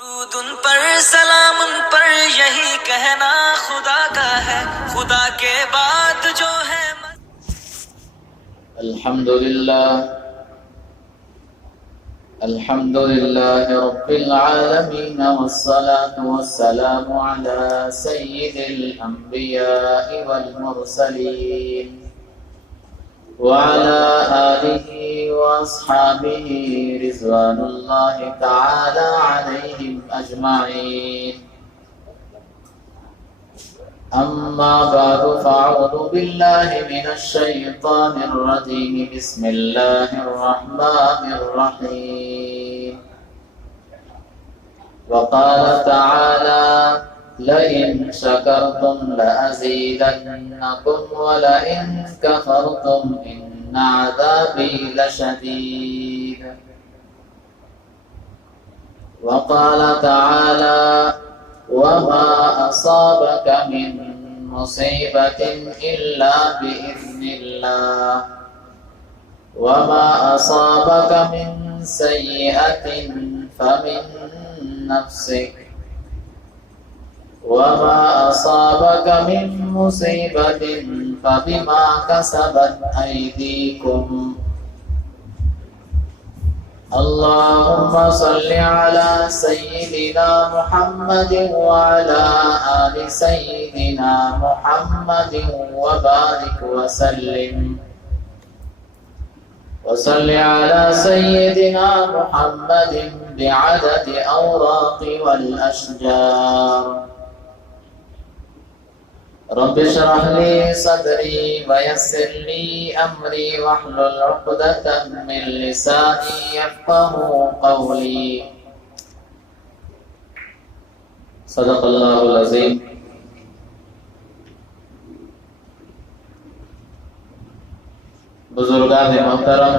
درود ان پر سلام ان پر یہی کہنا خدا کا ہے، خدا کے بعد جو ہے الحمد لله رب العالمين، والصلاة والسلام على سيد الأنبياء والمرسلين وعلى آله وأصحابه رضوان الله تعالى عليهم أجمعين. أما بعد، فأعوذ بالله من الشيطان الرجيم. بسم الله الرحمن الرحيم. وقال تعالى: لئن شكرتم لأزيدنكم ولئن كفرتم إن عذابي لشديد. وقال تعالى: وما أصابك من مصيبة إلا بإذن الله وما أصابك من سيئة فمن نفسك وما أصابك من مصيبة فبما كسبت أيديكم. اللهم صل على سيدنا محمد وعلى آل سيدنا محمد وبارك وسلم. وصل على سيدنا محمد بعدد أوراق والأشجار. رب اشرح لي صدري ويسر لي أمري واحلل عقدة من لساني يفقهوا قولي. صدق الله العظيم. بزرگان محترم،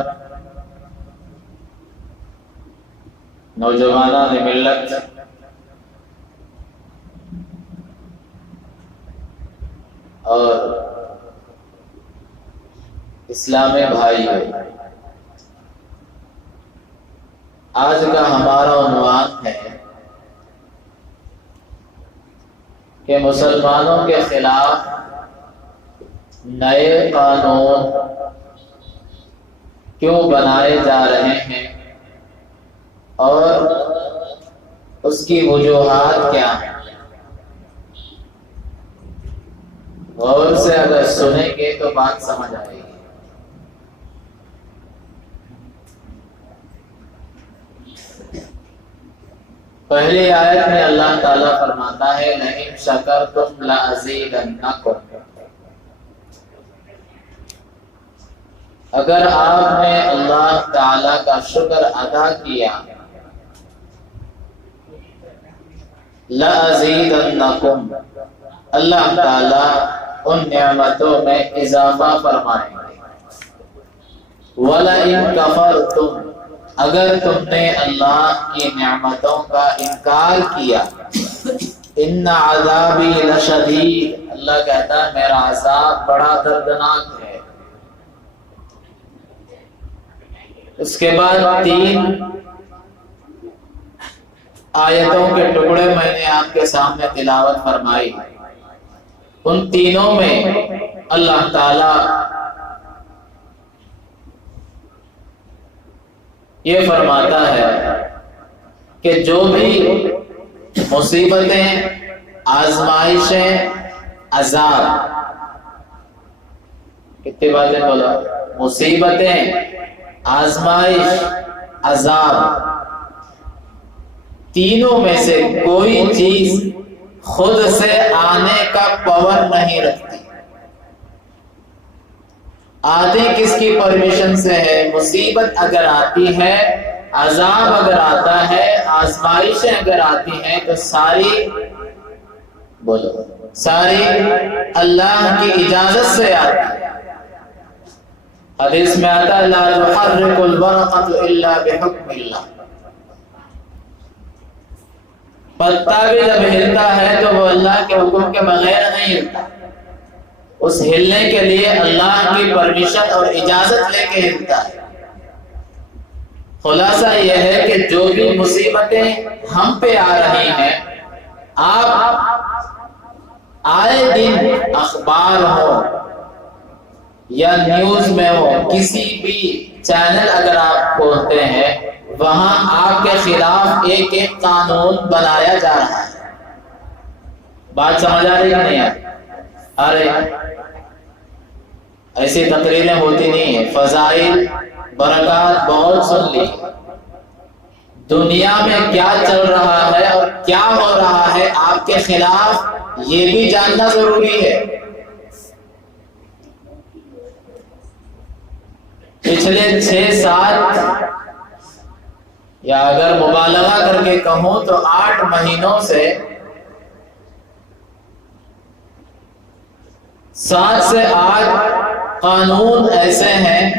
نوجوانان ملت، اور اسلام بھائی، آج کا ہمارا عنوان ہے کہ مسلمانوں کے خلاف نئے قانون کیوں بنائے جا رہے ہیں اور اس کی وجوہات کیا ہیں. غور سے اگر سنیں گے تو بات سمجھ آئے گی. پہلی آیت میں اللہ تعالیٰ فرماتا ہے: لئن شکرتم لأزیدنکم. اگر آپ نے اللہ تعالیٰ کا شکر ادا کیا، لأزیدنکم، اللہ تعالیٰ ان نعمتوں میں اضافہ فرمائیں گے. وَلَئِن كَفَرْتُمْ، اگر تم نے اللہ کی نعمتوں کا انکار کیا، إِنَّ عَذَابِي لَشَدِيدٌ، اللہ کہتا ہے میرا عذاب بڑا دردناک ہے. اس کے بعد 3 آیتوں کے ٹکڑے میں نے آپ کے سامنے تلاوت فرمائی. ان تینوں میں اللہ تعالی یہ فرماتا ہے کہ جو بھی مصیبتیں، آزمائشیں، عذاب، کتنی باتیں بولا، مصیبتیں، آزمائش، عذاب، تینوں میں سے کوئی چیز خود سے آنے کا پاور نہیں رکھتی. آتی کس کی پرمیشن سے ہے؟ مصیبت اگر آتی ہے، عذاب اگر آتا ہے، آزمائشیں اگر آتی ہیں تو ساری اللہ کی اجازت سے آتی ہے. حدیث میں آتا ہے: لا تحرك الورقة الا بحکم اللہ. پتا بھی جب ہلتا ہے تو وہ اللہ کے حکم کے بغیر نہیں ہلتا. اس ہلنے کے لیے اللہ کی پرمیشن اور اجازت لے کے ہلتا ہے. خلاصہ یہ ہے کہ جو بھی مصیبتیں ہم پہ آ رہی ہیں، آپ آئے دن اخبار ہو یا نیوز میں ہو، کسی بھی چینل اگر آپ کھولتے ہیں، وہاں آپ کے خلاف ایک ایک قانون بنایا جا رہا ہے۔ بات سمجھ آ رہی ہے نہیں آ رہی؟ ایسی تقریریں ہوتی نہیں ہیں، فضائل برکات بہت سن لی۔ دنیا میں کیا چل رہا ہے اور کیا ہو رہا ہے آپ کے خلاف، یہ بھی جاننا ضروری ہے۔ پچھلے 6-7 یا اگر مبالغہ کر کے کہوں تو 8 مہینوں سے 7 سے 8 قانون ایسے ہیں،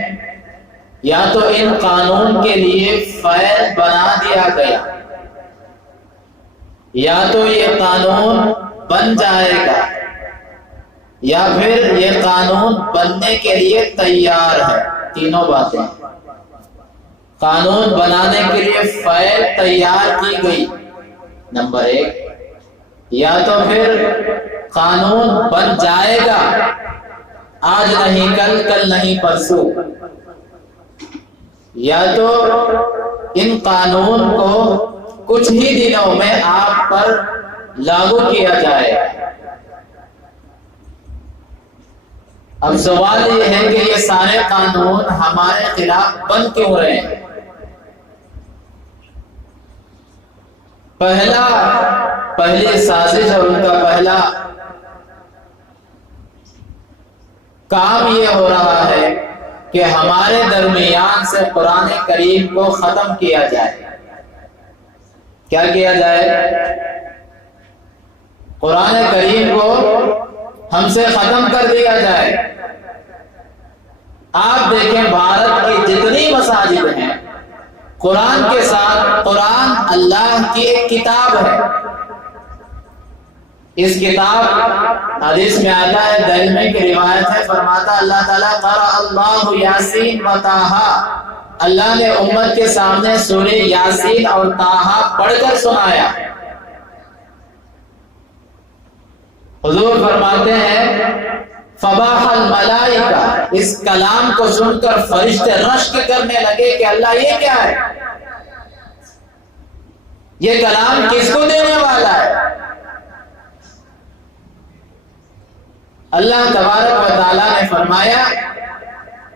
یا تو ان قانون کے لیے فائل بنا دیا گیا، یا تو یہ قانون بن جائے گا، یا پھر یہ قانون بننے کے لیے تیار ہے۔ تینوں باتیں، قانون بنانے کے لیے فائل تیار کی گئی نمبر 1، یا تو پھر قانون بن جائے گا، آج نہیں کل، کل نہیں پرسوں، یا تو ان قانون کو کچھ ہی دنوں میں آپ پر لاگو کیا جائے۔ اب سوال یہ ہے کہ یہ سارے قانون ہمارے خلاف بن کیوں رہے ہیں؟ پہلی سازش اور ان کا پہلا کام یہ ہو رہا ہے کہ ہمارے درمیان سے قرآن کریم کو ختم کیا جائے۔ کیا کیا جائے؟ قرآن کریم کو ہم سے ختم کر دیا جائے۔ آپ دیکھیں بھارت کی جتنی مساجد ہیں، قرآن کے ساتھ، قرآن اللہ کی ایک کتاب ہے۔ اس کتاب حدیث میں آتا ہے، دلمی کی روایت ہے، فرماتا اللہ تعالیٰ قرأ اللہ یاسین و طٰہٰ، اللہ نے امت کے سامنے سورہ یاسین اور طٰہٰ پڑھ کر سنایا۔ حضور فرماتے ہیں فباح الملائکہ، اس کلام کو سن کر فرشتے رشک کرنے لگے کہ اللہ یہ کیا ہے؟ یہ کلام کس کو دینے والا ہے؟ اللہ تبارک و تعالیٰ نے فرمایا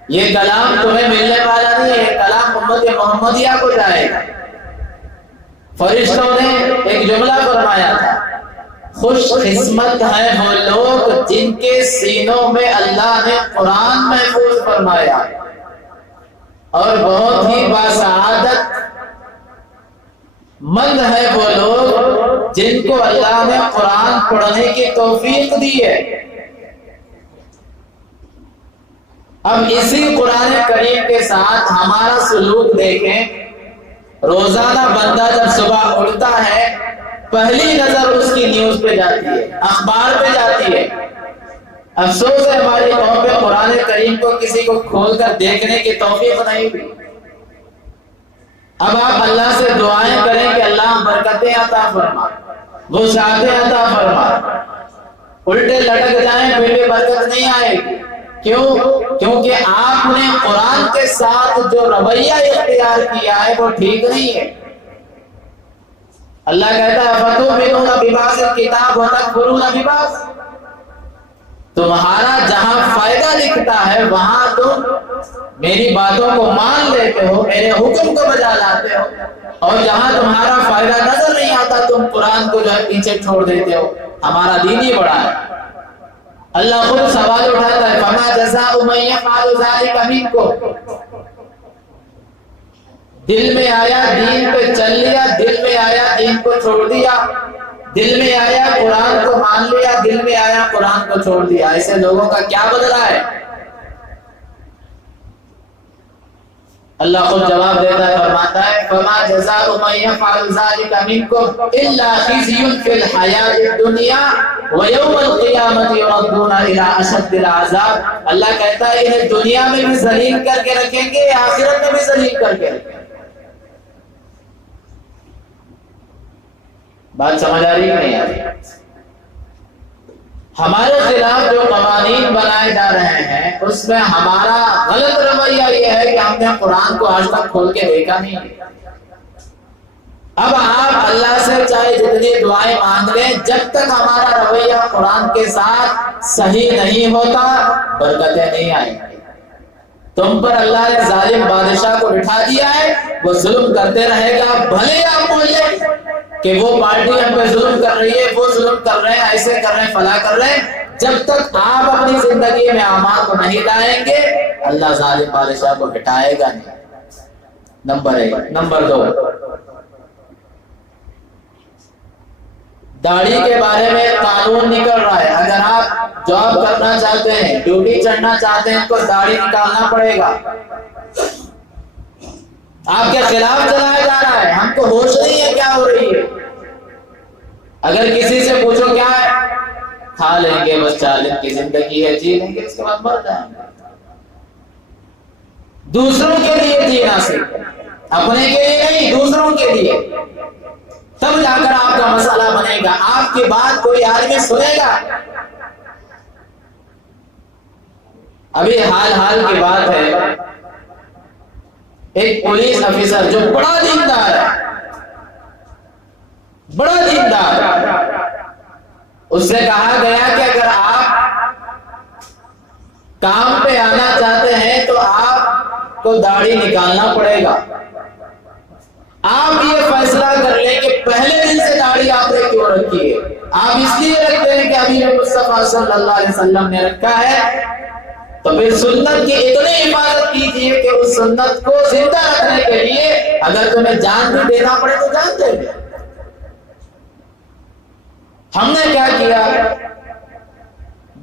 یہ کلام تمہیں ملنے والا نہیں ہے، یہ کلام امت محمدیہ کو جائے گا۔ فرشتوں نے ایک جملہ فرمایا تھا، خوش قسمت ہیں وہ لوگ جن کے سینوں میں اللہ نے قرآن محفوظ فرمایا، اور بہت ہی باسعادت مند ہے وہ لوگ جن کو اللہ نے قرآن پڑھنے کی توفیق دی ہے۔ اب اسی قرآن کریم کے ساتھ ہمارا سلوک دیکھیں، روزانہ بندہ جب صبح اٹھتا ہے پہلی نظر اس کی نیوز پہ جاتی ہے، اخبار پہ جاتی ہے۔ افسوس ہے ہماری قوم پہ قرآن کریم کو کسی کو کھول کر دیکھنے کی توفیق نہیں ہوئی۔ اب آپ اللہ سے دعائیں کریں کہ اللہ برکتیں عطا فرما، وسعتیں عطا فرما، الٹے لٹک جائیں پھر بھی برکت نہیں آئے گی۔ کیوں؟ کیونکہ آپ نے قرآن کے ساتھ جو رویہ اختیار کیا ہے وہ ٹھیک نہیں ہے۔ اللہ کہتا ہے فَتُؤْمِنُونَ بِبَعْضِ الْكِتَابِ وَتَكْفُرُونَ بِبَعْضٍ، تمہارا جہاں فائدہ دکھتا ہے وہاں تم میری باتوں کو مان لیتے ہو، میرے حکم کو بجا لاتے ہو، اور جہاں تمہارا فائدہ نظر نہیں آتا تم قرآن کو جو ہے پیچھے چھوڑ دیتے ہو۔ ہمارا دین ہی بڑا ہے۔ اللہ خود سوال اٹھاتا ہے فَمَا جَزَاءُ مَن يَفْعَلُ ذَلِكَ مِنكُمْ، دل میں آیا دین پہ چل لیا، دل میں آیا دین کو چھوڑ دیا، دل میں آیا قرآن کو مان لیا، دل میں آیا قرآن کو چھوڑ دیا، ایسے لوگوں کا کیا بدلہ ہے؟ اللہ خود جواب دیتا ہے، فرماتا ہے فَمَا جَزَاءُ مَن يَفْعَلُ ذَلِكَ مِنكُمْ إِلَّا خِزْيٌ فِي الْحَيَاةِ الدُّنْيَا وَيَوْمَ الْقِيَامَةِ يُرَدُّونَ إِلَىٰ أَشَدِّ الْعَذَابِ، اللہ کہتا ہے انہیں دنیا میں بھی ذلیل کر کے رکھیں گے، آخرت میں بھی ذلیل کر کے رکھیں گے۔ بات سمجھ آ رہی ہے نہیں آ رہی؟ ہمارے خلاف جو قوانین بنائے جا رہے ہیں اس میں ہمارا غلط رویہ یہ ہے کہ ہم نے قرآن کو آج تک کھول کے دیکھا نہیں۔ اب آپ اللہ سے چاہے جتنی دعائیں مانگ لیں، جب تک ہمارا رویہ قرآن کے ساتھ صحیح نہیں ہوتا برکتیں نہیں آئیں گی۔ تم پر اللہ نے ظالم بادشاہ کو بٹھا دیا ہے، وہ ظلم کرتے رہے گا، بھلے آپ بولیں کہ وہ پارٹی ہم پہ ظلم کر رہی ہے، وہ ظلم کر رہے ہیں، ایسے کر رہے ہیں، فلاں کر رہے ہیں، جب تک آپ اپنی زندگی میں اعمال کو نہیں لائیں گے اللہ ظالم بادشاہ کو ہٹائے گا نہیں۔ نمبر 1۔ نمبر 2، داڑھی کے بارے میں قانون نکل رہا ہے، اگر آپ جاب کرنا چاہتے ہیں، ڈیوٹی چڑھنا چاہتے ہیں تو داڑھی نکالنا پڑے گا۔ آپ کے خلاف چلایا جا رہا ہے، ہم کو ہوش نہیں ہے کیا ہو رہی ہے۔ اگر کسی سے پوچھو کیا ہے، کھا لیں گے بس 4 دن کی زندگی ہے، جی لیں گے، اس کے بعد مر جائیں گے۔ دوسروں کے لیے جینا سیکھیں، اپنے کے لیے نہیں، دوسروں کے لیے، تب جا کر آپ کا مسئلہ بنے گا، آپ کی بات کوئی آدمی سنے گا۔ ابھی حال کی بات ہے، ایک پولیس افیسر جو بڑا دیندار ہے، بڑا دیندار، اس سے کہا گیا کہ اگر آپ کام پہ آنا چاہتے ہیں تو آپ کو داڑھی نکالنا پڑے گا۔ آپ یہ فیصلہ کر لیں کہ پہلے دن سے داڑھی آپ نے کیوں رکھی ہے۔ آپ اس لیے رکھتے ہیں کہ ابھی مصطفیٰ صلی اللہ علیہ وسلم نے رکھا ہے، تو پھر سنت کی اتنی حفاظت کیجیے کہ اس سنت کو زندہ رکھنے کے لیے اگر تمہیں جان بھی دینا پڑے تو جان دے دیں۔ ہم نے کیا کیا،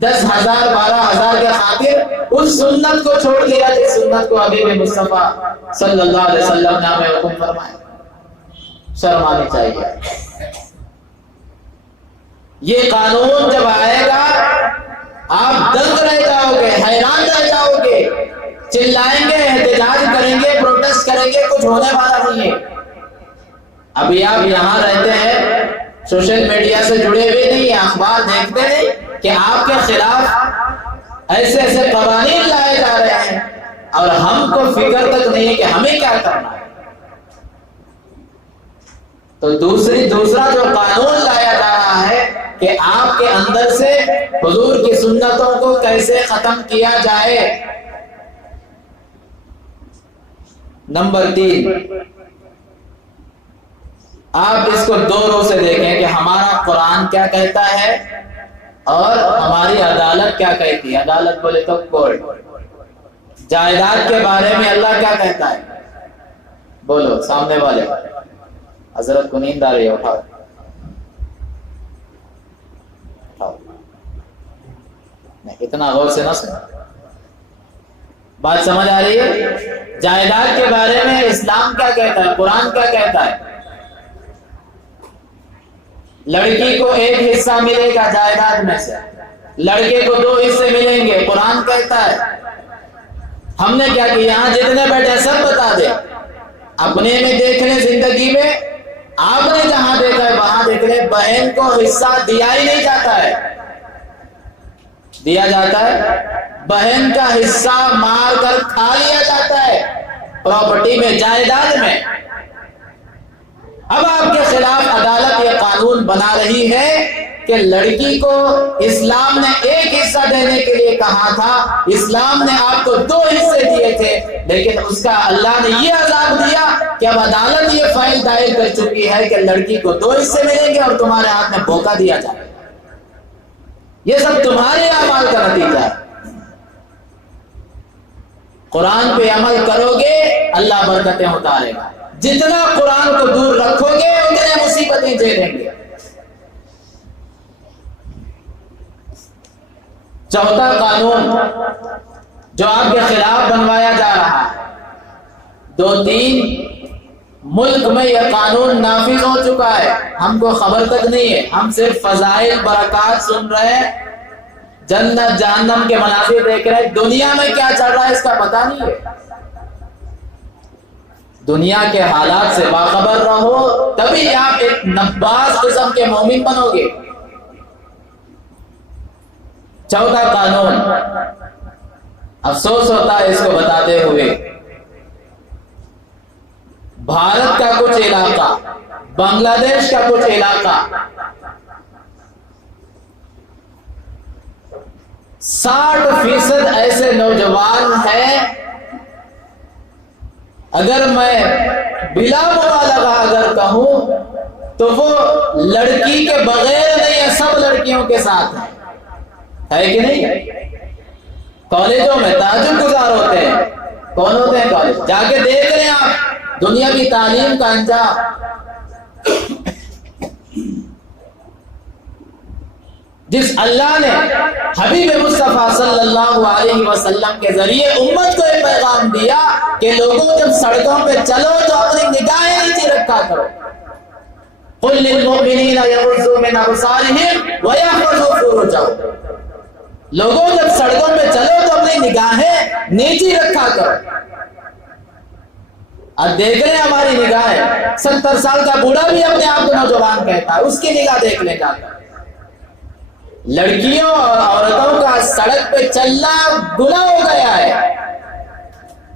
10,000 12,000 کے خاطر اس سنت کو چھوڑ دیا جس سنت کو ابھی بھی مصطفیٰ صلی اللہ علیہ وسلم نے ہمیں حکم فرمایا۔ شرم آنی چاہیے۔ یہ قانون جب آئے گا آپ دنگ رہ جاؤ گے، حیران رہ جاؤ گے، چلائیں گے، احتجاج کریں گے، پروٹیسٹ کریں گے، کچھ ہونے والا نہیں ہے۔ ابھی آپ یہاں رہتے ہیں، سوشل میڈیا سے جڑے ہوئے نہیں ہیں، اخبار دیکھتے نہیں کہ آپ کے خلاف ایسے ایسے قوانین لائے جا رہے ہیں اور ہم کو فکر تک نہیں ہے کہ ہمیں کیا کرنا ہے۔ تو دوسرا جو قانون لایا جا رہا ہے کہ آپ کے اندر سے حضور کی سنتوں کو کیسے ختم کیا جائے۔ نمبر 3، آپ اس کو 2 رو سے دیکھیں کہ ہمارا قرآن کیا کہتا ہے اور ہماری عدالت کیا کہتی ہے۔ عدالت بولے تو کورٹ۔ جائیداد کے بارے میں اللہ کیا کہتا ہے، بولو سامنے والے۔ حضرت کو نیند آ رہی ہے، اٹھاؤ اٹھاؤ، نہیں اتنا غور سے نہ سنو، بات سمجھ آ رہی ہے۔ جائیداد کے بارے میں اسلام کیا کہتا ہے، قرآن کیا کہتا ہے۔ لڑکی کو 1 حصہ ملے گا جائیداد میں سے، لڑکے کو 2 حصے ملیں گے، قرآن کہتا ہے۔ ہم نے کیا کہ یہاں جتنے بیٹھے سب بتا دے، اپنے میں دیکھ لیں، زندگی میں آپ نے جہاں دیکھا ہے وہاں دیکھ لیں، بہن کو حصہ دیا ہی نہیں جاتا ہے۔ دیا جاتا ہے، بہن کا حصہ مار کر کھا لیا جاتا ہے پراپرٹی میں، جائیداد میں۔ اب آپ کے خلاف عدالت یہ قانون بنا رہی ہے کہ لڑکی کو اسلام نے 1 حصہ دینے کے لیے کہا تھا، اسلام نے آپ کو 2 حصے دیے تھے، لیکن اس کا اللہ نے یہ عذاب دیا کہ اب عدالت یہ فائل دائر کر چکی ہے کہ لڑکی کو 2 حصے ملیں گے اور تمہارے ہاتھ میں دھوکہ دیا جائے۔ یہ سب تمہارے اعمال کا نتیجہ ہے۔ قرآن پہ عمل کرو گے اللہ برکتیں اتارے گا، جتنا قرآن کو دور رکھو گے اتنے مصیبتیں جھیلیں گے۔ چوتھا قانون جو آپ کے خلاف بنوایا جا رہا ہے، 2-3 ملک میں یہ قانون نافذ ہو چکا ہے، ہم کو خبر تک نہیں ہے، ہم صرف فضائل برکات سن رہے ہیں، جنت جہنم کے مناظر دیکھ رہے ہیں، دنیا میں کیا چل رہا ہے اس کا پتہ نہیں ہے۔ دنیا کے حالات سے باخبر رہو، تبھی آپ ایک نباز قسم کے مومن بنو گے۔ چوتھا قانون، افسوس ہوتا ہے اس کو بتاتے ہوئے، بھارت کا کچھ علاقہ، بنگلہ دیش کا کچھ علاقہ 60% ایسے نوجوان ہیں، اگر میں بلا مبالغہ اگر کہوں تو وہ لڑکی کے بغیر نہیں ہے، سب لڑکیوں کے ساتھ ہے کہ نہیں؟ کالجوں میں تہجد گزار ہوتے ہیں، کون ہوتے ہیں کالج؟ جا کے دیکھ رہے ہیں آپ دنیا کی تعلیم کا انجام۔ جس اللہ نے حبیب مصطفیٰ صلی اللہ علیہ وسلم کے ذریعے امت کو یہ پیغام دیا کہ لوگوں جب سڑکوں پہ چلو تو اپنی نگاہیں نیچے رکھا کرو۔ قل للمؤمنین یغضوا من ابصارہم ویحفظوا فروجہم، لوگوں جب سڑکوں پہ چلو تو اپنی نگاہیں نیچے رکھا کرو۔ اب دیکھ رہے ہیں ہماری نگاہیں، 70 سال کا بوڑھا بھی اپنے آپ کو نوجوان کہتا ہے، اس کی نگاہ دیکھ لیں جا کر۔ لڑکیوں اور عورتوں کا سڑک پہ چلنا گناہ ہو گیا ہے۔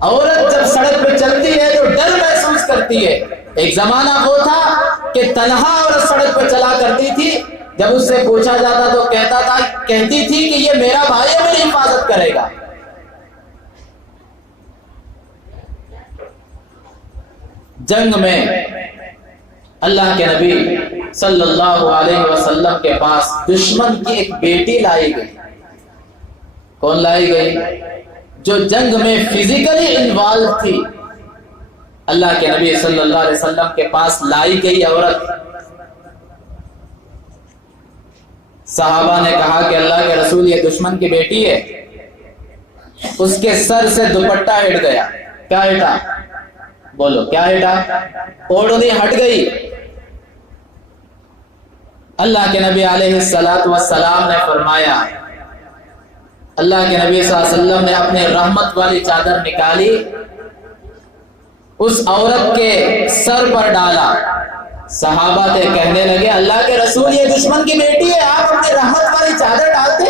عورت جب سڑک پہ چلتی ہے تو ڈر محسوس کرتی ہے۔ ایک زمانہ وہ تھا کہ تنہا عورت سڑک پہ چلا کرتی تھی، جب اس سے پوچھا جاتا تو کہتی تھی کہ یہ میرا بھائی ہے، میری حفاظت کرے گا۔ جنگ میں اللہ کے نبی صلی اللہ علیہ وسلم کے پاس دشمن کی ایک بیٹی لائی گئی۔ کون لائی گئی؟ جو جنگ میں فزیکلی انوالو تھی، اللہ کے نبی صلی اللہ علیہ وسلم کے پاس لائی گئی عورت۔ صحابہ نے کہا کہ اللہ کے رسول یہ دشمن کی بیٹی ہے۔ اس کے سر سے دوپٹہ ہٹ گیا۔ کیا ہٹا؟ بولو کیا ہٹا؟ اوڑھنی ہٹ گئی۔ اللہ کے نبی علیہ السلام نے فرمایا، اللہ کے نبی صلی اللہ علیہ وسلم نے اپنے رحمت والی چادر نکالی، اس عورت کے سر پر ڈالا۔ صحابہ تھے، کہنے لگے اللہ کے رسول یہ دشمن کی بیٹی ہے، آپ اپنی رحمت والی چادر ڈالتے؟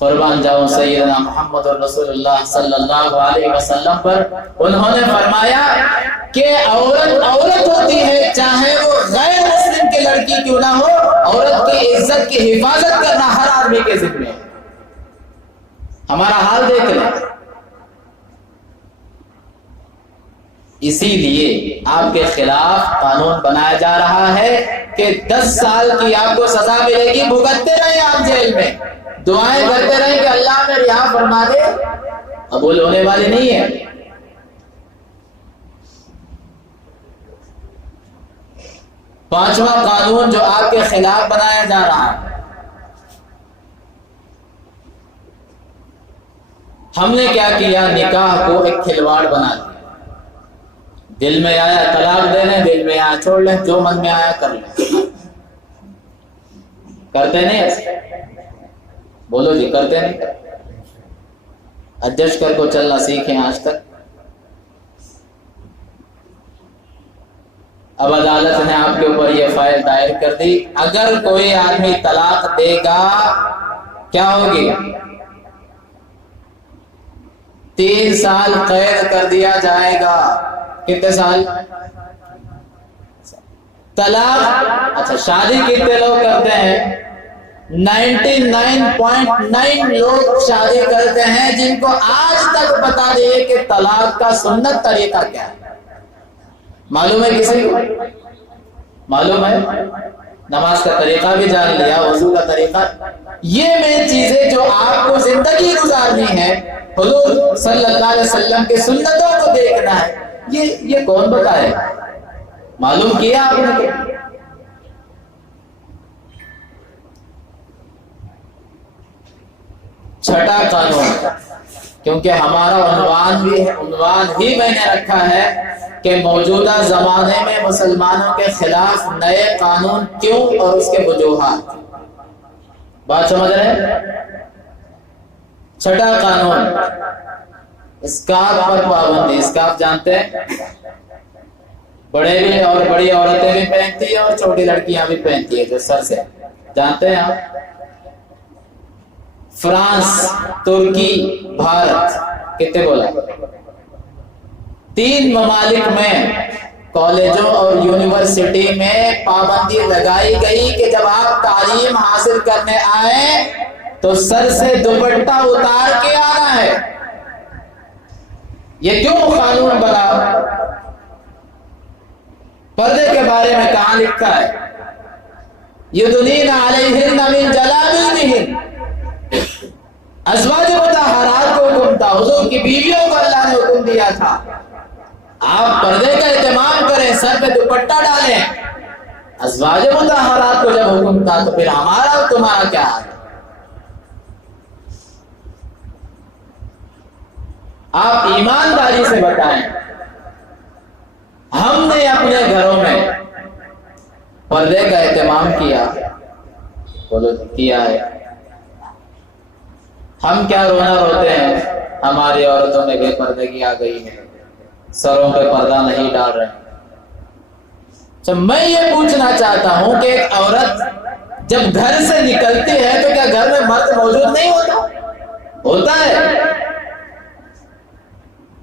قربان جاؤں سیدنا محمد رسول اللہ صلی اللہ علیہ وسلم پر۔ انہوں نے فرمایا کہ عورت عورت ہوتی ہے، چاہے وہ غیر مسلم کی لڑکی کیوں نہ ہو، عورت کی عزت کی حفاظت کرنا ہر آدمی کے ذمہ ہے۔ ہمارا حال دیکھ لیں۔ اسی لیے آپ کے خلاف قانون بنایا جا رہا ہے کہ 10 سال کی آپ کو سزا ملے گی، بھگتتے رہیں آپ جیل میں، دعائیں کرتے رہیں کہ اللہ نے رہا فرما دے، قبول ہونے والی نہیں ہے۔ پانچواں قانون جو آپ کے خلاف بنایا جا رہا ہے، ہم نے کیا کیا؟ نکاح کو ایک کھلواڑ بنا دیا۔ دل میں آیا طلاق دے لیں، دل میں آیا چھوڑ لیں، جو من میں آیا کر لیں۔ کرتے نہیں ایسے؟ بولو جی، کرتے نہیں؟ ایڈجسٹ کر کو چلنا سیکھیں آج تک۔ اب عدالت نے آپ کے اوپر یہ فائل دائر کر دی، اگر کوئی آدمی طلاق دے گا کیا ہوگی؟ 3 سال قید کر دیا جائے گا۔ کتنے سال؟ طلاق اچھا شادی کتنے لوگ کرتے ہیں؟ 99.9 لوگ شادی کرتے ہیں جن کو آج تک بتا دیے کہ طلاق کا سنت طریقہ کیا ہے۔ معلوم ہے کسی کو؟ معلوم ہے؟ نماز کا طریقہ بھی جان لیا، وضو کا طریقہ۔ یہ مین چیزیں جو آپ کو زندگی گزارنی ہے، حضور صلی اللہ علیہ وسلم کے سنتوں کو دیکھنا ہے، یہ کون بتائے؟ معلوم کیا آپ نے؟ چھٹا قانون، کیونکہ ہمارا عنوان ہی میں نے رکھا ہے کہ موجودہ زمانے میں مسلمانوں کے خلاف نئے قانون کیوں اور اس کے وجوہات۔ بات سمجھ رہے ہیں؟ چھٹا قانون، اسکارف پر پابندی. اسکارف جانتے ہیں؟ بڑے بھی اور بڑی عورتیں بھی پہنتی ہیں اور چھوٹی لڑکیاں بھی پہنتی ہیں جو سر سے. جانتے ہیں آپ؟ فرانس، ترکی، بھارت، کتنے بولا؟ 3 ممالک میں کالجوں اور یونیورسٹی میں پابندی لگائی گئی کہ جب آپ تعلیم حاصل کرنے آئیں تو سر سے دوپٹہ اتار کے آنا ہے. یہ کیوں قانون بنا؟ پردے کے بارے میں کہاں لکھا ہے؟ یدنین علیہن من جلابیبہن. ازواج مطہرات کو حکم تھا، حضور کی بیویوں کو اللہ نے حکم دیا تھا آپ پردے کا اہتمام کریں، سر پہ دوپٹہ ڈالیں. ازواج مطہرات کو جب حکم تھا تو پھر ہمارا اور تمہارا کیا حال ہے؟ آپ ایمانداری سے بتائیں. ہم نے اپنے گھروں میں پردے کا اہتمام کیا؟ بولو کیا ہے. ہم کیا رونا روتے ہیں ہماری عورتوں میں بے پردگی آ گئی ہے، سروں پہ پردہ نہیں ڈال رہے. تو میں یہ پوچھنا چاہتا ہوں کہ ایک عورت جب گھر سے نکلتی ہے تو کیا گھر میں مرد موجود نہیں ہوتا؟ ہوتا ہے.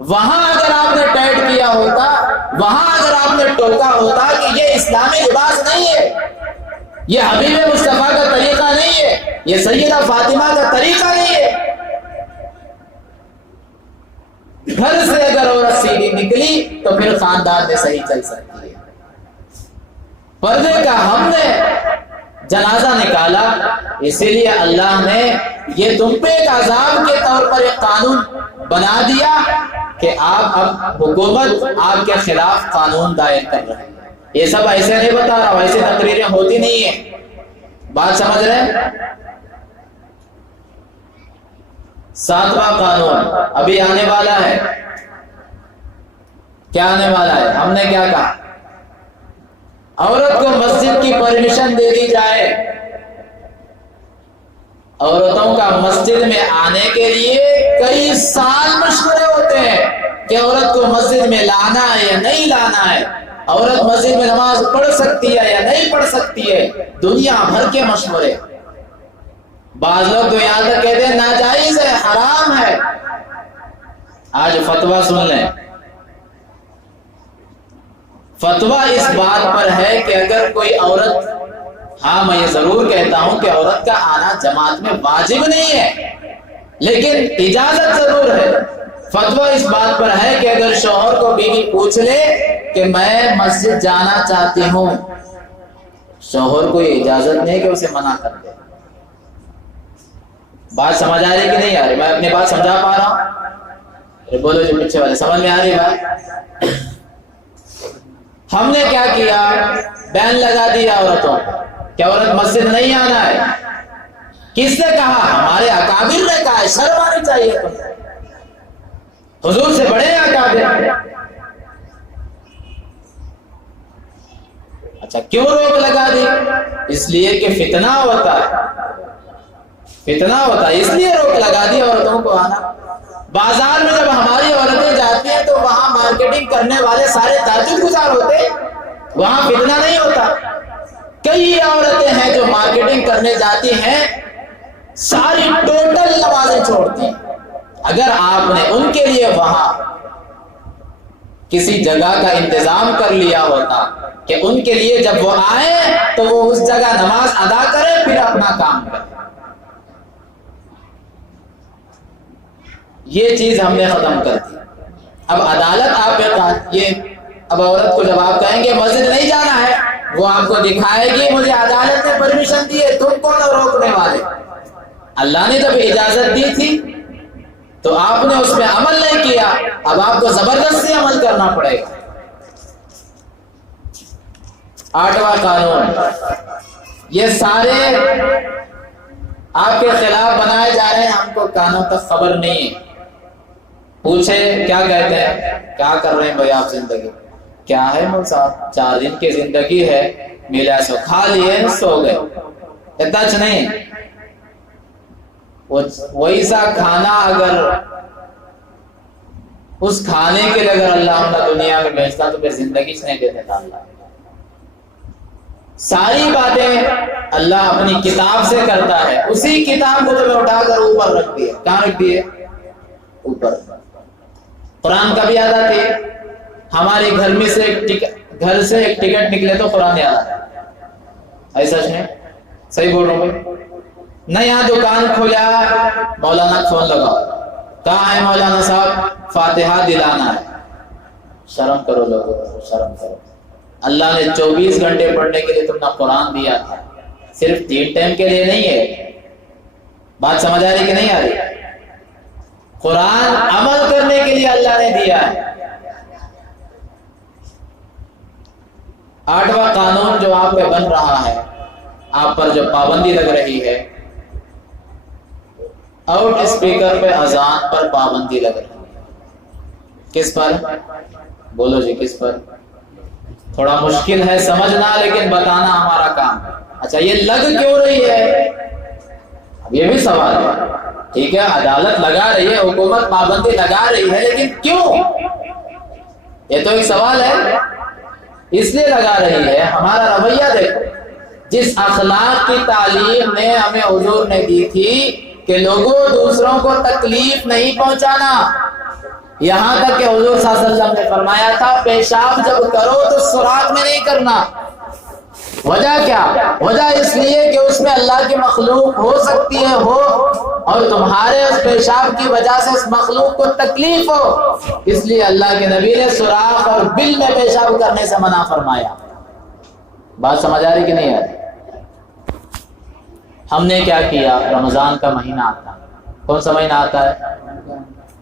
وہاں اگر آپ نے ٹائٹ کیا ہوتا، وہاں اگر آپ نے ٹوکا ہوتا کہ یہ اسلامی لباس نہیں ہے، یہ حبیب مصطفیٰ کا طریقہ نہیں ہے، یہ سیدہ فاطمہ کا طریقہ نہیں ہے. گھر سے اگر عورت سیدھی نکلی تو پھر خاندان میں صحیح چل سکتی ہے. پردے کا ہم نے جنازہ نکالا، اسی لیے اللہ نے یہ تم پہ ایک عذاب کے طور پر ایک قانون بنا دیا کہ آپ اب حکومت آپ کے خلاف قانون دائر کر رہے ہیں. یہ سب ایسے نہیں بتا رہا ہوں، ایسی تقریریں ہوتی نہیں ہیں. بات سمجھ رہے ہیں؟ 7واں قانون ابھی آنے والا ہے. کیا آنے والا ہے؟ ہم نے کیا کہا؟ عورت کو مسجد کی پرمیشن دے دی جائے. عورتوں کا مسجد میں آنے کے لیے کئی سال مشورے ہوتے ہیں کہ عورت کو مسجد میں لانا ہے یا نہیں لانا ہے، عورت مسجد میں نماز پڑھ سکتی ہے یا نہیں پڑھ سکتی ہے، دنیا بھر کے مشورے. بعض لوگ تو یہاں تک کہتے ہیں ناجائز ہے، حرام ہے. آج فتویٰ سن لیں. فتویٰ اس بات پر ہے کہ اگر کوئی عورت، ہاں میں یہ ضرور کہتا ہوں کہ عورت کا آنا جماعت میں واجب نہیں ہے لیکن اجازت ضرور ہے. فتویٰ اس بات پر ہے کہ اگر شوہر کو بیوی پوچھ لے کہ میں مسجد جانا چاہتی ہوں، شوہر کو یہ اجازت نہیں کہ اسے منع کر دے. بات سمجھ آ رہی کہ نہیں آ رہی؟ میں اپنی بات سمجھا پا رہا ہوں؟ بولو جو پیچھے والے، سمجھ میں آ رہی بات؟ ہم نے کیا کیا؟ بین لگا دیا عورتوں کہ عورت مسجد نہیں آنا ہے. کس نے کہا؟ ہمارے اکابر نے کہا ہے. شرم آنی چاہیے تمہیں، حضور سے بڑے اکابر. اچھا کیوں روک لگا دی؟ اس لیے کہ فتنہ ہوتا ہے، فتنہ ہوتا ہے، اس لیے روک لگا دی عورتوں کو آنا. بازار میں جب ہماری عورتیں جاتی ہیں تو وہاں مارکیٹنگ کرنے والے سارے تہجد گزار ہوتے ہیں، وہاں فتنہ نہیں ہوتا. کئی عورتیں ہیں جو مارکیٹنگ کرنے جاتی ہیں ساری ٹوٹل نمازیں چھوڑتی ہیں. اگر آپ نے ان کے لیے وہاں کسی جگہ کا انتظام کر لیا ہوتا کہ ان کے لیے جب وہ آئیں تو وہ اس جگہ نماز ادا کریں پھر اپنا کام کریں. یہ چیز ہم نے ختم کر دی. اب عدالت آپ یہ اب عورت کو جب آپ کہیں گے مسجد نہیں جانا ہے، وہ آپ کو دکھائے گی مجھے عدالت نے پرمیشن دی ہے، تم کون ہو روکنے والے؟ اللہ نے جب اجازت دی تھی تو آپ نے اس میں عمل نہیں کیا، اب آپ کو زبردستی عمل کرنا پڑے گا. 8واں قانون، یہ سارے آپ کے خلاف بنائے جا رہے ہیں، ہم کو کانوں تک خبر نہیں ہے. پوچھے کیا کہتے ہیں؟ کیا کر رہے ہیں بھائی آپ زندگی؟ کیا ہے مول صاحب 4 دن کی زندگی ہے، ملا سو کھا لیے سو گئے، اتنا نہیں. وہی سا کھانا اگر اس کھانے کے لیے اگر اللہ ہمیں دنیا میں بھیجتا تو پھر زندگی سے نہیں دیتا تھا اللہ. ساری باتیں اللہ اپنی کتاب سے کرتا ہے. اسی کتاب کو تمہیں اٹھا کر اوپر رکھ دیے. کہاں رکھ دیے؟ اوپر. قرآن کبھی یاد آتی ہے؟ ہمارے گھر میں سے گھر سے ایک ٹکٹ نکلے تو قرآن یاد آتا ہے. ایسا نہیں؟ صحیح بول رہا ہوں؟ نہ یہاں دکان کھولا مولانا فون لگاؤ. کہاں ہے مولانا صاحب؟ فاتحہ دلانا ہے. شرم کرو لوگوں، شرم کرو. اللہ نے 24 گھنٹے پڑھنے کے لیے تم نے قرآن دیا تھا، صرف 3 ٹائم کے لیے نہیں ہے. بات سمجھ آ رہی کہ نہیں آ رہی؟ قرآن عمل کرنے کے لیے اللہ نے دیا ہے. 8واں قانون جو آپ پہ بن رہا ہے، آپ پر جو پابندی لگ رہی ہے، آؤٹ اسپیکر پہ اذان پر پابندی لگ رہی ہے. کس پر؟ بولو جی کس پر؟ تھوڑا مشکل ہے سمجھنا لیکن بتانا ہمارا کام ہے. اچھا یہ لگ کیوں رہی ہے؟ اب یہ بھی سوال ہے. ٹھیک ہے عدالت لگا رہی ہے، حکومت پابندی لگا رہی ہے، لیکن کیوں؟ یہ تو ایک سوال ہے. اس لیے لگا رہی ہے، ہمارا رویہ دیکھو. جس اخلاق کی تعلیم نے ہمیں حضور نے دی تھی کہ لوگوں دوسروں کو تکلیف نہیں پہنچانا، یہاں تک کہ حضور صلی اللہ علیہ وسلم نے فرمایا تھا پیشاب جب کرو تو سوراخ میں نہیں کرنا. وجہ کیا؟ وجہ اس لیے کہ اس میں اللہ کی مخلوق ہو سکتی ہے اور تمہارے اس پیشاب کی وجہ سے اس مخلوق کو تکلیف ہو، اس لیے اللہ کے نبی نے سوراخ اور بل میں پیشاب کرنے سے منع فرمایا. بات سمجھ آ رہی کہ نہیں آ رہی؟ ہم نے کیا کیا؟ رمضان کا مہینہ آتا ہے. کون سا مہینہ آتا ہے؟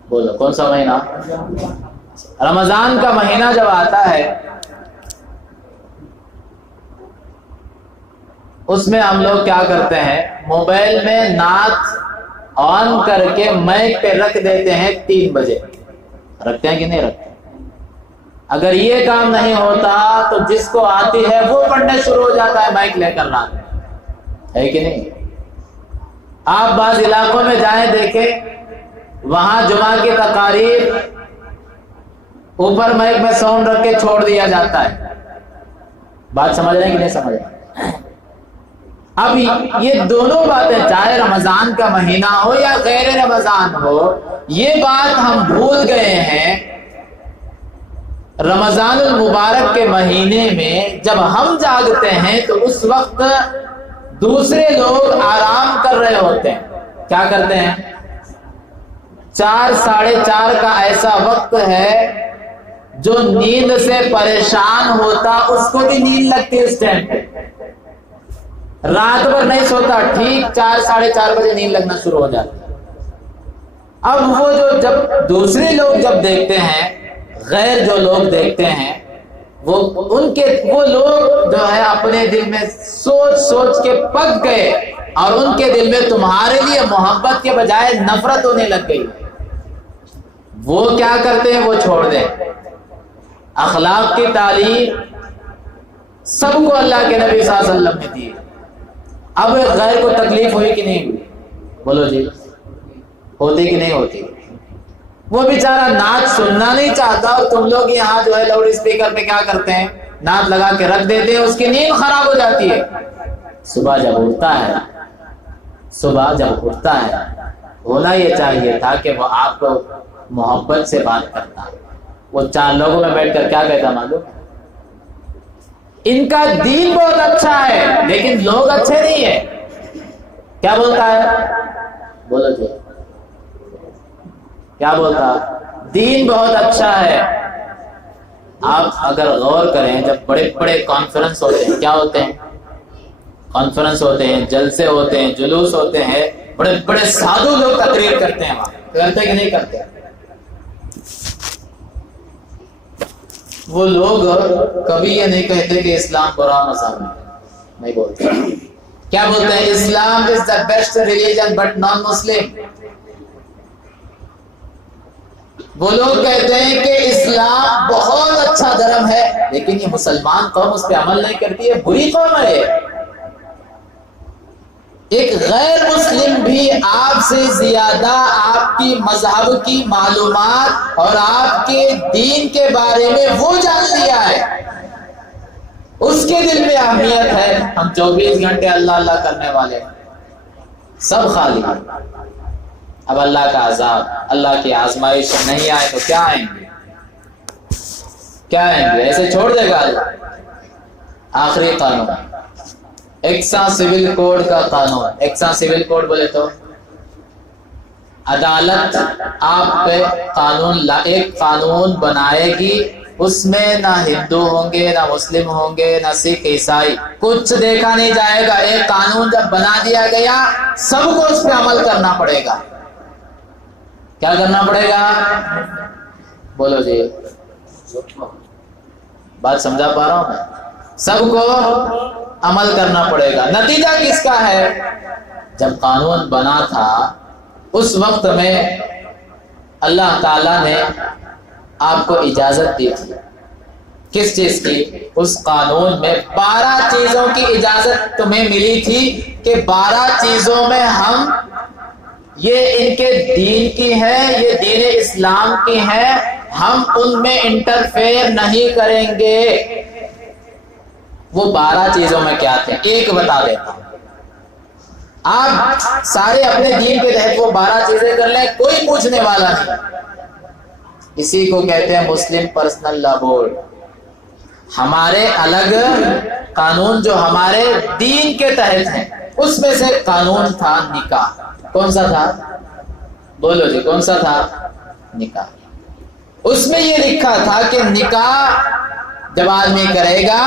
بولو کون سا مہینہ؟ رمضان کا مہینہ جب آتا ہے اس میں ہم لوگ کیا کرتے ہیں؟ موبائل میں نعت آن کر کے مائک پہ رکھ دیتے ہیں 3 بجے. رکھتے ہیں کہ نہیں رکھتے؟ اگر یہ کام نہیں ہوتا تو جس کو آتی ہے وہ پڑھنے شروع ہو جاتا ہے مائک لے کر رات میں، ہے کہ نہیں؟ آپ بعض علاقوں میں جائیں دیکھیں، وہاں جمعہ کی تقاریر اوپر مائک میں ساؤنڈ رکھ کے چھوڑ دیا جاتا ہے. بات سمجھ رہے ہیں کہ نہیں سمجھ رہے؟ اب یہ دونوں باتیں، چاہے رمضان کا مہینہ ہو یا غیر رمضان ہو، یہ بات ہم بھول گئے ہیں. رمضان المبارک کے مہینے میں جب ہم جاگتے ہیں تو اس وقت دوسرے لوگ آرام کر رہے ہوتے ہیں. کیا کرتے ہیں؟ 4 ساڑھے 4 کا ایسا وقت ہے جو نیند سے پریشان ہوتا اس کو بھی نیند لگتی اس ٹائم پہ. رات بھر نہیں سوتا، ٹھیک 4 ساڑھے 4 بجے نیند لگنا شروع ہو جاتی. اب وہ جو جب دوسرے لوگ جب دیکھتے ہیں، غیر جو لوگ دیکھتے ہیں، وہ لوگ جو ہے اپنے دل میں سوچ سوچ کے پک گئے اور ان کے دل میں تمہارے لیے محبت کے بجائے نفرت ہونے لگ گئی. وہ کیا کرتے ہیں؟ وہ چھوڑ دیں. اخلاق کی تعلیم سب کو اللہ کے نبی صلی اللہ علیہ وسلم نے دی. اب غیر کو تکلیف ہوئی کہ نہیں ہوئی؟ بولو جی ہوتی کہ نہیں ہوتی؟ وہ بیچارہ نعت سننا نہیں چاہتا اور تم لوگ یہاں جو ہے لاؤڈ اسپیکر پہ کیا کرتے ہیں؟ نعت لگا کے رکھ دیتے ہیں، اس کی نیند خراب ہو جاتی ہے. صبح جب اٹھتا ہے ہونا یہ چاہیے تھا کہ وہ آپ کو محبت سے بات کرتا. وہ 4 لوگوں میں بیٹھ کر کیا کہتا معلوم؟ ان کا دین بہت اچھا ہے لیکن لوگ اچھے نہیں ہیں. کیا بولتا ہے؟ بولو جی کیا بولتا؟ دین بہت اچھا ہے. آپ اگر غور کریں، جب بڑے بڑے کانفرنس ہوتے ہیں، کیا ہوتے ہیں؟ کانفرنس ہوتے ہیں، جلسے ہوتے ہیں، جلوس ہوتے ہیں، بڑے بڑے سادھو لوگ تقریر کرتے ہیں. وہاں کرتے کہ نہیں کرتے؟ وہ لوگ کبھی یہ نہیں کہتے کہ اسلام برا مذہب ہے، نہیں بولتے. کیا بولتے ہیں؟ Islam is the best religion but non Muslim. وہ لوگ کہتے ہیں کہ اسلام بہت اچھا دھرم ہے لیکن یہ مسلمان قوم اس پہ عمل نہیں کرتی ہے، بری قوم ہے. ایک غیر مسلم بھی آپ سے زیادہ آپ کی مذہب کی معلومات اور آپ کے دین کے بارے میں وہ جان لیا ہے، اس کے دل میں اہمیت ہے۔ ہم 24 گھنٹے اللہ اللہ کرنے والے سب خالی، اب اللہ کا عذاب، اللہ کی آزمائش نہیں آئے تو کیا آئیں گے؟ کیا آئیں گے؟ ایسے چھوڑ دے گا اللہ۔ آخری قانون، ایکساں سول کوڈ کا قانون۔ ایکساں سول کوڈ بولے تو عدالت آپ پہ ایک قانون بنائے گی، اس میں نہ ہندو ہوں گے، نہ مسلم ہوں گے، نہ سکھ عیسائی، کچھ دیکھا نہیں جائے گا۔ ایک قانون جب بنا دیا گیا سب کو اس پہ عمل کرنا پڑے گا۔ کیا کرنا پڑے گا؟ بولو جی، بات سمجھا پا رہا ہوں میں؟ سب کو عمل کرنا پڑے گا۔ نتیجہ کس کا ہے؟ جب قانون بنا تھا اس وقت میں اللہ تعالیٰ نے آپ کو اجازت دی تھی۔ کس چیز کی؟ اس قانون میں 12 چیزوں کی اجازت تمہیں ملی تھی کہ 12 چیزوں میں ہم، یہ ان کے دین کی ہے، یہ دین اسلام کی ہے، ہم ان میں انٹرفیئر نہیں کریں گے۔ وہ 12 چیزوں میں کیا تھے؟ ایک بتا دیتا ہوں، آپ سارے اپنے دین کے تحت وہ 12 چیزیں کر لیں، کوئی پوچھنے والا نہیں۔ اسی کو کہتے ہیں مسلم پرسنل لا بورڈ۔ ہمارے الگ قانون جو ہمارے دین کے تحت ہیں، اس میں سے قانون تھا نکاح۔ کون سا تھا؟ بولو جی، کون سا تھا؟ نکاح۔ اس میں یہ لکھا تھا کہ نکاح جب آدمی کرے گا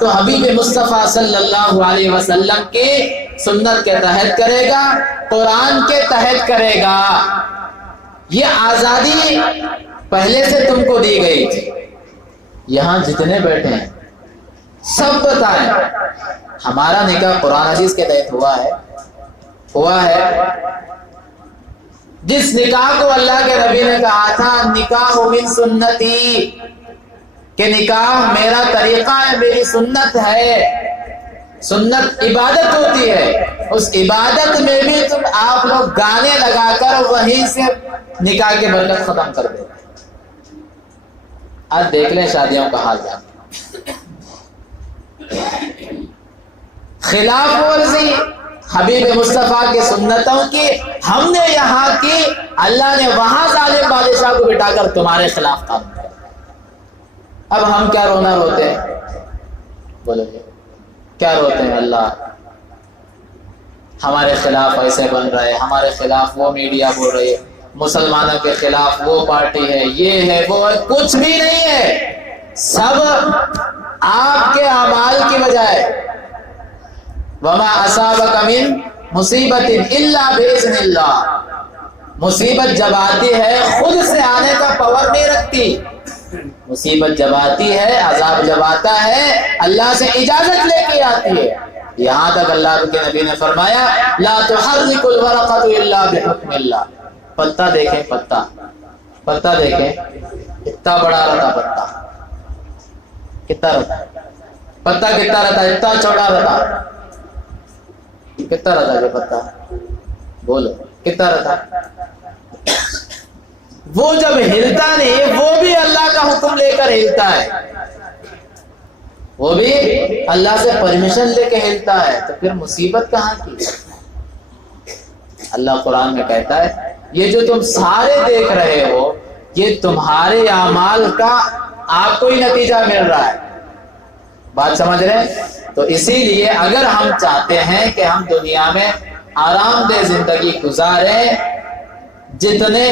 تو حبیب مصطفیٰ صلی اللہ علیہ وسلم کی سنت کے تحت کرے گا، قرآن کے تحت کرے گا۔ یہ آزادی پہلے سے تم کو دی گئی تھی۔ یہاں جتنے بیٹھے ہیں سب بتائیں ہمارا نکاح قرآن حدیث کے تحت ہوا ہے؟ ہوا ہے؟ جس نکاح کو اللہ کے نبی نے کہا تھا نکاح من سنتی، کہ نکاح میرا طریقہ ہے، میری سنت ہے۔ سنت عبادت ہوتی ہے، اس عبادت میں بھی تم آپ لوگ گانے لگا کر وہیں سے نکاح کے برکت ختم کر دیں۔ آج دیکھ لیں شادیوں کا حال جان، خلاف ورزی حبیب مصطفیٰ کی سنتوں کی ہم نے یہاں کی، اللہ نے وہاں ظالم بادشاہ کو بٹھا کر تمہارے خلاف کام کیا۔ اب ہم کیا رونا روتے ہیں؟ بولو گے کیا روتے ہیں؟ اللہ ہمارے خلاف ایسے بن رہے، ہمارے خلاف وہ میڈیا بول رہی ہے، مسلمانوں کے خلاف وہ پارٹی ہے، یہ ہے وہ ہے۔ کچھ بھی نہیں ہے، سب آپ کے اعمال کی وجہ ہے۔ وما اصابک من مصیبت الا باذن اللہ، مصیبت جب آتی ہے خود سے آنے کا پاور نہیں رکھتی۔ مصیبت جب آتی ہے، عذاب جب آتا ہے، اللہ سے اجازت لے کے آتی ہے۔ یہاں تک اللہ کے نبی نے فرمایا لا تحرک الورقۃ الا بحکم اللہ۔ پتا دیکھیں، پتا دیکھیں، اتنا بڑا رہتا پتا، کتنا رہتا پتا، کتنا رہتا، اتنا چوڑا رہتا، کتنا رہتا یہ پتا؟ بولو کتنا رہتا؟ وہ جب ہلتا نہیں، وہ بھی اللہ کا حکم لے کر ہلتا ہے، وہ بھی اللہ سے پرمیشن لے کے ہلتا ہے، تو پھر مصیبت کہاں کی؟ اللہ قرآن میں کہتا ہے یہ جو تم سارے دیکھ رہے ہو یہ تمہارے اعمال کا آپ کو ہی نتیجہ مل رہا ہے۔ بات سمجھ رہے ہیں؟ تو اسی لیے اگر ہم چاہتے ہیں کہ ہم دنیا میں آرام دہ زندگی گزاریں، جتنے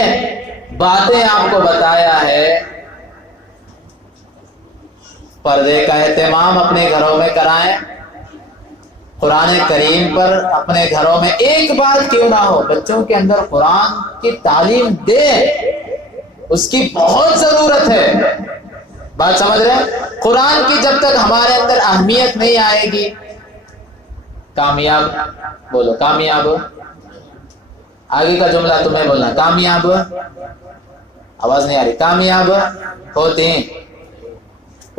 باتیں آپ کو بتایا ہے، پردے کا اہتمام اپنے گھروں میں کرائیں، قرآن کریم پر اپنے گھروں میں ایک بات کیوں نہ ہو بچوں کے اندر قرآن کی تعلیم دیں، اس کی بہت ضرورت ہے۔ بات سمجھ رہے ہیں؟ قرآن کی جب تک ہمارے اندر اہمیت نہیں آئے گی، کامیاب بولو، کامیاب آگے کا جملہ تمہیں بولنا، کامیاب، آواز نہیں آ رہی، کامیاب ہوتے ہیں،